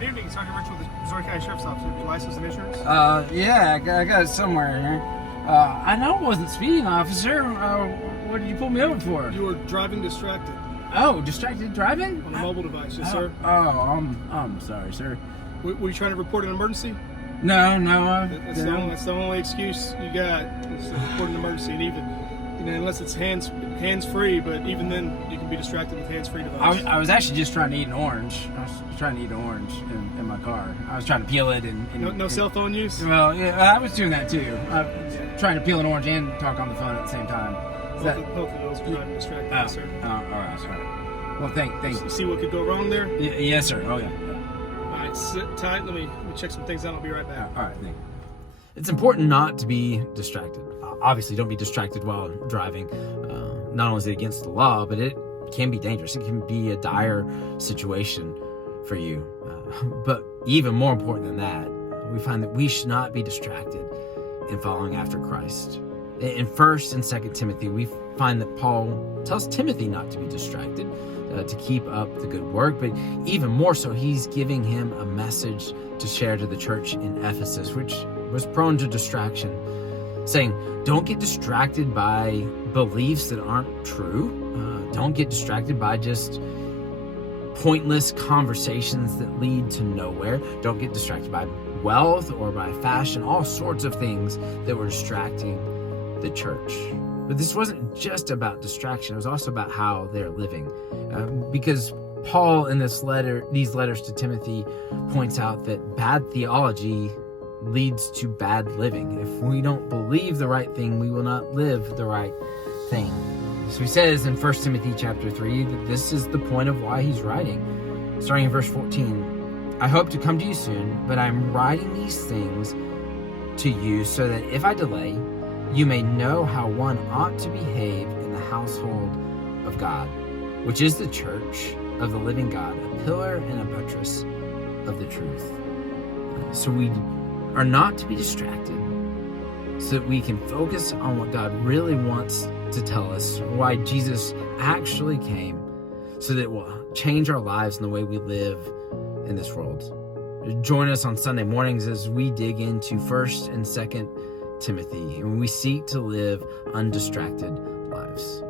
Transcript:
Good evening, Sergeant Rich with the Missouri County Sheriff's Office. Your license and insurance? Yeah, I got it somewhere here. I know it wasn't speeding, officer. What did you pull me over for? You were driving distracted Oh, distracted driving? on a mobile device, yes, sir. I'm sorry, sir. Were you trying to report an emergency? No. That's the only excuse you got is to report an emergency, and even unless it's hands free. But even then, you can be distracted with hands free device. I was actually just trying to eat an orange. I was trying to eat an orange in my car. I was trying to peel it and No cell phone use. Well, yeah, I was doing that too. I was trying to peel an orange and talk on the phone at the same time. Both of those are driving distracted, yes, sir. All right, sorry. Well, thanks. You see what could go wrong there? Yes, sir. Oh, yeah. All right, sit tight. Let me check some things out. I'll be right back. All right, thank you. It's important not to be distracted. Obviously, don't be distracted while driving. Not only is it against the law, but it can be dangerous. It can be a dire situation for you. But even more important than that, we find that we should not be distracted in following after Christ. In 1st and 2nd Timothy, we find that Paul tells Timothy not to be distracted, to keep up the good work, but even more so, he's giving him a message to share to the church in Ephesus, which was prone to distraction, saying, don't get distracted by beliefs that aren't true. Don't get distracted by just pointless conversations that lead to nowhere. Don't get distracted by wealth or by fashion, all sorts of things that were distracting the church. But this wasn't just about distraction. It was also about how they're living. Because Paul in these letters to Timothy points out that bad theology leads to bad living. If we don't believe the right thing, we will not live the right thing. So he says in 1 Timothy chapter 3 that this is the point of why he's writing. Starting in verse 14, I hope to come to you soon, but I'm writing these things to you so that if I delay, you may know how one ought to behave in the household of God, which is the church of the living God, a pillar and a buttress of the truth. So we are not to be distracted, so that we can focus on what God really wants to tell us, why Jesus actually came, so that it will change our lives and the way we live in this world. Join us on Sunday mornings as we dig into 1st and 2nd Timothy, and we seek to live undistracted lives.